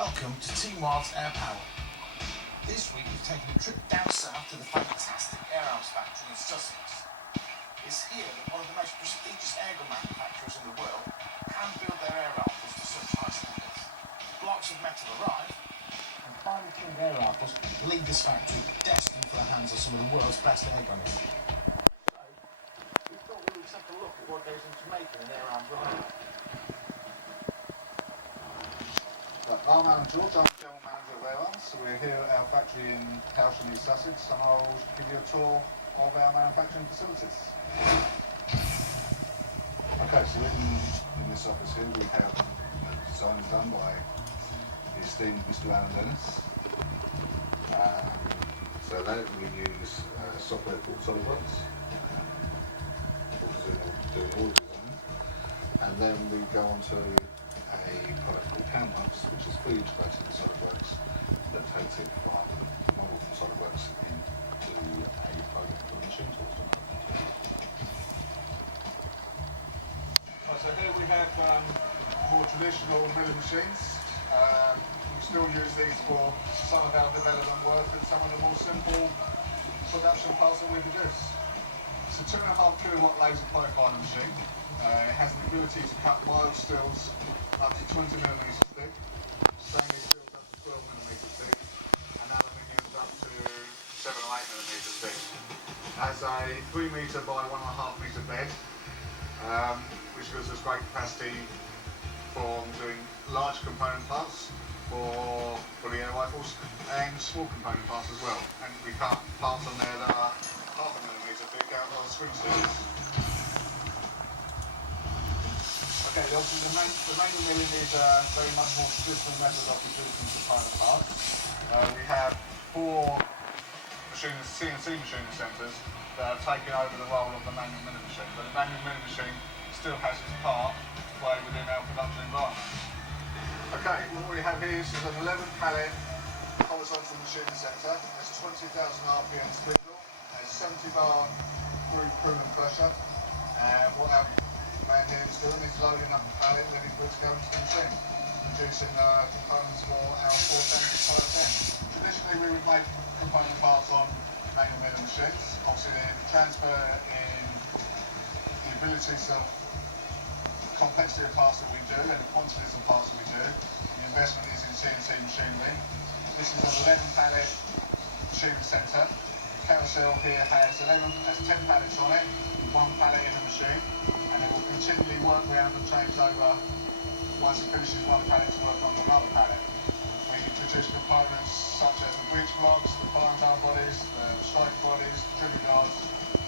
Welcome to Team Wild's Air Power. This week we've taken a trip down south to the fantastic Air Arms factory in Sussex. It's here that one of the most prestigious airgun manufacturers in the world hand build their air rifles to such high standards. Blocks of metal arrive, and finely tuned air rifles leave this factory destined for the hands of some of the world's best airgunners. So, we thought we would take a look at what goes into making an Air Arms rifle. I'm Alan George, I'm the General Manager of Air Arms. So we're here at our factory in Howsham, East Sussex, and I'll give you a tour of our manufacturing facilities. Okay, so in this office here we have designs done by the esteemed Mr. Alan Dennis. So that we use software called SolidWorks for doing all the design. And then we go on to a product called CAMWorks, which is fully integrated with SolidWorks, that takes it from a model from SolidWorks into a program for machine tools. So here we have more traditional milling machines. We still use these for some of our development work and some of the more simple production parts that we produce. It's a 2.5 kilowatt laser profiling machine. It has the ability to cut mild steels up to 20 millimeters thick, stainless steels up to 12 millimeters thick, and aluminiums up to 7 or 8 millimeters thick. It has a 3 metre by 1.5 metre bed, which gives us great capacity for doing large component parts for the air rifles and small component parts as well. And we cut parts on there that are 0.5 millimetre thick out of swing steels. Okay, obviously the manual milling is a very much more traditional method of producing component parts. We have 4 CNC machining centres that have taken over the role of the manual milling machine, but the manual milling machine still has its part to play within our production environment. Okay, what we have here is an 11 pallet horizontal machining centre. It's a 20,000 RPM spindle, has 70 bar groove coolant pressure, and what our man here is doing is loading up the pallet ready for it to go into the machine, producing components for our 410 to 510. Traditionally we would make component parts on manual milling machines. Obviously the transfer in the abilities of complexity of parts that we do and the quantities of parts that we do, the investment is in CNC machinery. This is an 11 pallet machining centre. The carousel here has 10 pallets on it, 1 pallet in the machine, and it will continually work round and change over once it finishes 1 pallet to work on another pallet. We can produce components such as the bridge blocks, the firearm bodies, the striker bodies, the trigger guards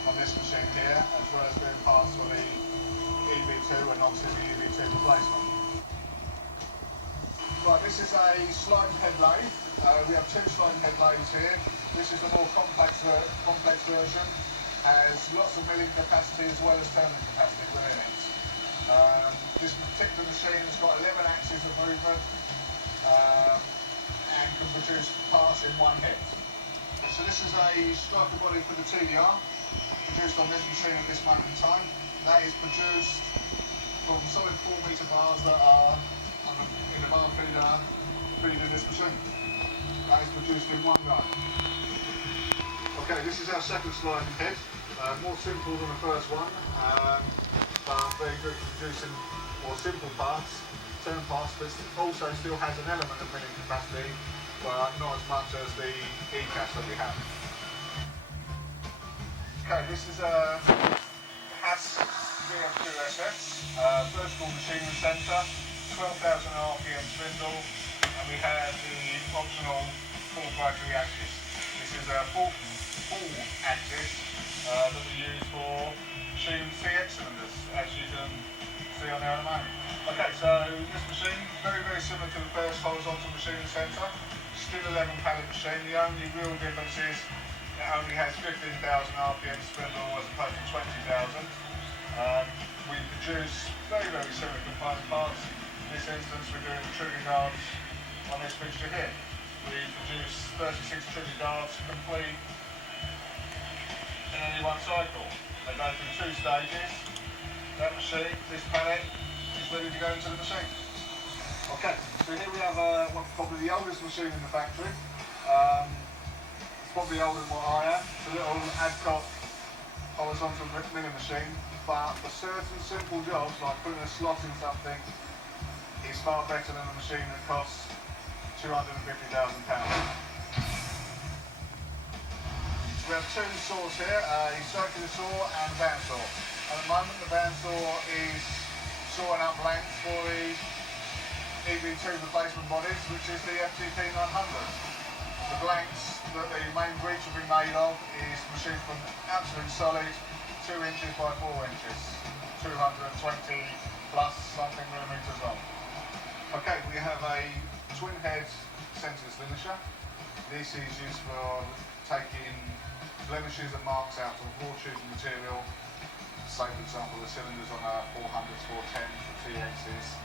on this machine here, as well as doing parts for the EV2 and obviously the EV2 replacement. Right, this is a sliding head lathe. We have 2 sliding head lathes here. This is the more complex version. Has lots of milling capacity as well as turning capacity within it. This particular machine has got 11 axes of movement and can produce parts in 1 hit. So this is a striker body for the TDR, produced on this machine at this moment in time. That is produced from solid 4 metre bars that are in the bar feeder feeding this machine. That is produced in 1 go. Okay, this is our second sliding head. More simple than the first one, but very good for producing more simple parts, turn parts, but also still has an element of milling capacity, but not as much as the ECAS that we have. Okay, this is a HASS VF2SS, vertical machining centre, 12,000 RPM spindle, and we have the optional 4 rotary axis. This is a full axis that we use for machine CX cylinders, as you can see on there at the moment. Okay, so this machine, very similar to the first horizontal machining centre, still 11 pallet machine. The only real difference is it only has 15,000 RPM spindle as opposed to 20,000. We produce very similar component parts. In this instance we're doing the trigger guards on this fixture here. We produce 36 trigger guards complete in only 1 cycle. They go through 2 stages. That machine, this pallet, is ready to go into the machine. Okay, so here we have probably the oldest machine in the factory. It's probably older than what I am. It's a little Adcock horizontal milling machine, but for certain simple jobs like putting a slot in something, it's far better than a machine that costs £250,000. We have two saws here, a circular saw and a bandsaw. At the moment the bandsaw is sawing up blanks for the EV2 replacement bodies, which is the FTP 900. The blanks that the main breech will be made of is machined from absolute solid 2 inches by 4 inches, 220 plus something millimetres long. Okay, we have a twin head centres linisher. This is used for taking blemishes and marks out of raw tubing material. Say for example the cylinders on a 400s, 410s, the TXs,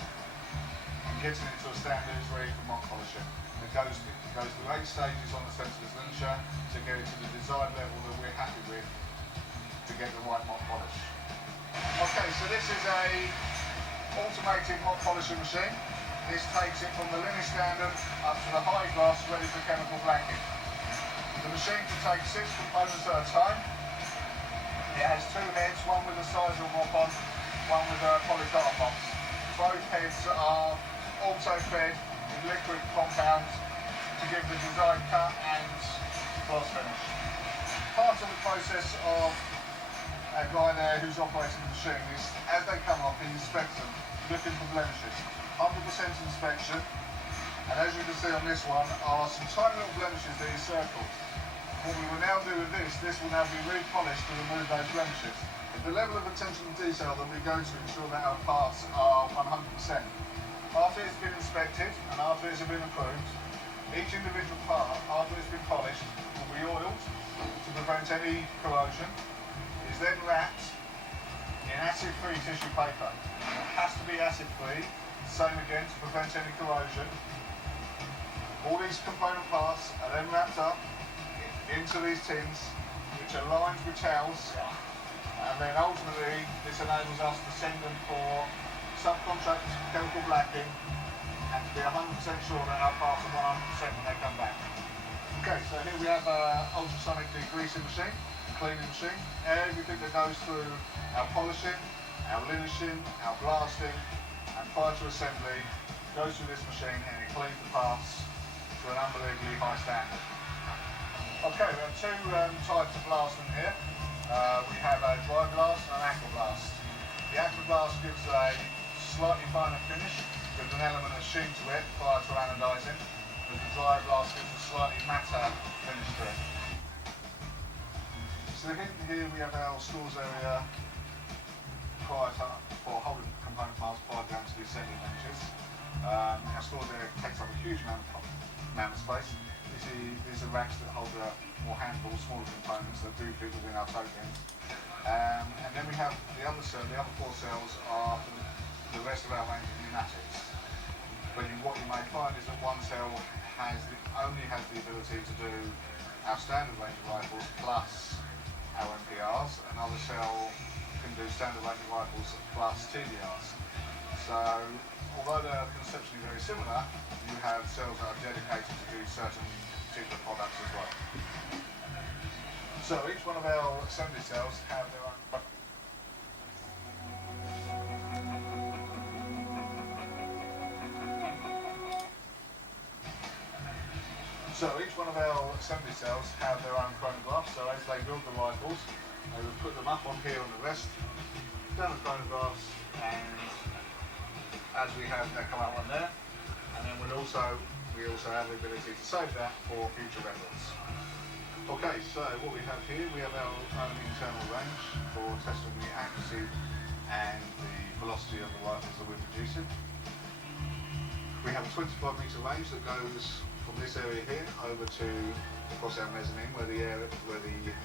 and getting it to a standard is ready for mock polishing. It goes through 8 stages on the centres linisher to get it to the desired level that we're happy with to get the right mock polish. Okay, so this is a automated mock polishing machine. This takes it from the linear standard up to the high gloss ready for chemical blanking. The machine can take 6 components at a time. It has 2 heads, one with a sizer mop on, one with a polycarbonate box. Both heads are also fed with liquid compounds to give the desired cut and gloss finish. Part of the process of a guy there who's operating the machine is, as they come off, he inspects them, looking for blemishes. 100% inspection, and as you can see on this one, are some tiny little blemishes that he circled. What we will now do with this will now be repolished to remove those blemishes. The level of attention to detail that we go to ensure that our parts are 100%. After it's been inspected and after it's been approved, each individual part, after it's been polished, will be oiled to prevent any corrosion. It is then wrapped in acid-free tissue paper. It has to be acid-free, same again to prevent any corrosion. All these component parts are then wrapped up into these tins, which are lined with towels, and then ultimately this enables us to send them for subcontract chemical blacking and to be 100% sure that our parts are 100% when they come back. Okay, so here we have an ultrasonic degreasing machine, cleaning machine. Everything that goes through our polishing, our linishing, our blasting, and prior to assembly goes through this machine and it cleans the parts to an unbelievably high standard. Okay, we have 2 types of blasting here. We have a dry blast and an aqua blast. The aqua blast gives a slightly finer finish with an element of sheen to it prior to anodising, but the dry blast gives a slightly matter finish to it. So here we have our stores area for holding component parts prior down to the assembly benches. Our stores area takes up a huge amount of space. These are racks that hold more handfuls, smaller components that do fit within our tote bins. And then we have the other 4 cells are for the rest of our range of pneumatics. But what you may find is that one cell only has the ability to do our standard range of rifles plus our MPRs. Another cell can do standard range of rifles plus TDRs. So although they're conceptually very similar, you have cells that are dedicated to do certain particular products as well. So each one of our assembly cells have their own chronographs. So as they build the rifles, they will put them up on here on the rest, down the chronographs, and as we have, they come out on there, and then we also have the ability to save that for future reference. Okay, so what we have here, we have our own internal range for testing the accuracy and the velocity of the rifles that we're producing. We have a 25 metre range that goes from this area here over to across our mezzanine where the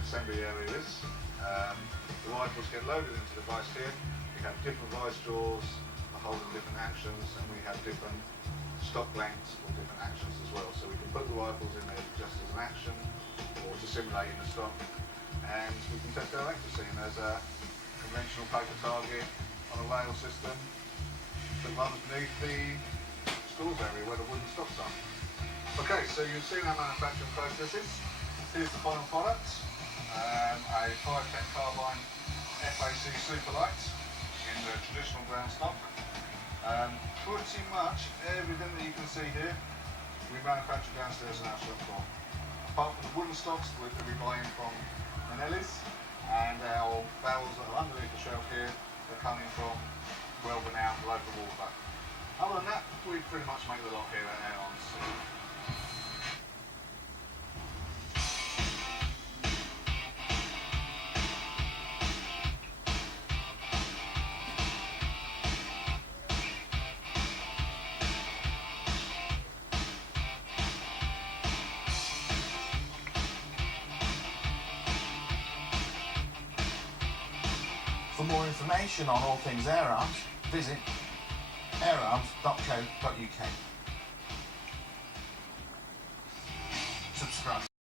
assembly area is. The rifles get loaded into the vise here. We have different vise jaws holding different actions, and we have different stock lengths for different actions as well. So we can put the rifles in there just as an action or to simulate in the stock, and we can test our accuracy. And there's a conventional paper target on a rail system that runs beneath the stores area where the wooden stocks are. Okay, so you've seen our manufacturing processes. Here's the final product, a 510 carbine FAC Superlight in the traditional ground stock. Pretty much everything that you can see here, we manufacture downstairs in our shop floor. Apart from the wooden stocks that we buy in from Manelli's, and our barrels that are underneath the shelf here, they're coming from well-renowned local water. Other than that, we pretty much make the lot here at Air Arms. For more information on all things Air Arms, visit airarms.co.uk.